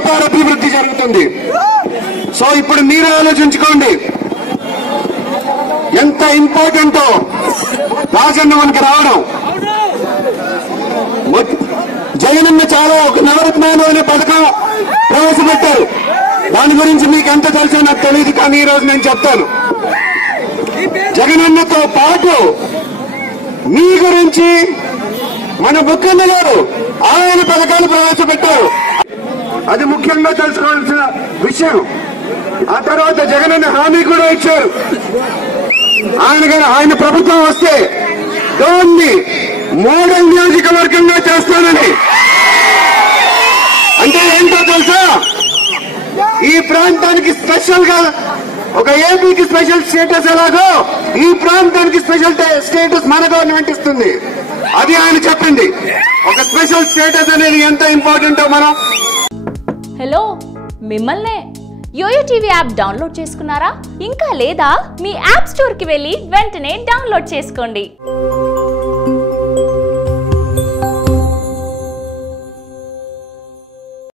అపార అభివృద్ధి జరుగుతుంది. సో ఇప్పుడు మీరే ఆలోచించుకోండి ఎంత ఇంపార్టెంటో రాజన్న మనకి రావడం. జగనన్న చాలా ఒక నవరత్నాలు అనే పథకం ప్రవేశపెట్టారు. దాని గురించి మీకు ఎంత తెలుసో నాకు తెలియదు, కానీ ఈ రోజు నేను చెప్తాను. జగనన్నతో పాటు మీ గురించి మన ముఖ్యమంత్రులు ఆయన పథకాలు ప్రవేశపెట్టారు. అది ముఖ్యంగా తెలుసుకోవాల్సిన విషయం. ఆ తర్వాత జగనన్న హామీ కూడా ఇచ్చారు. ఆయన ప్రభుత్వం వస్తే దాన్ని మోడల్ నియోజకవర్గంగా చేస్తానని. అంటే ఏంటో తెలుసా, ఈ ప్రాంతానికి స్పెషల్ గా ఒక ఏపీకి స్పెషల్ స్టేటస్ ఎలాగో ఈ ప్రాంతానికి స్పెషల్ స్టేటస్ మన గవర్నమెంట్ ఇస్తుంది. అది ఆయన చెప్పింది. ఒక స్పెషల్ స్టేటస్ అనేది ఎంత ఇంపార్టెంటో మనం. హలో, మిమ్మల్నే యోయో టీవీ యాప్ డౌన్లోడ్ చేసుకున్నారా? ఇంకా లేదా? మీ యాప్ స్టోర్ కి వెళ్ళి వెంటనే డౌన్లోడ్ చేసుకోండి.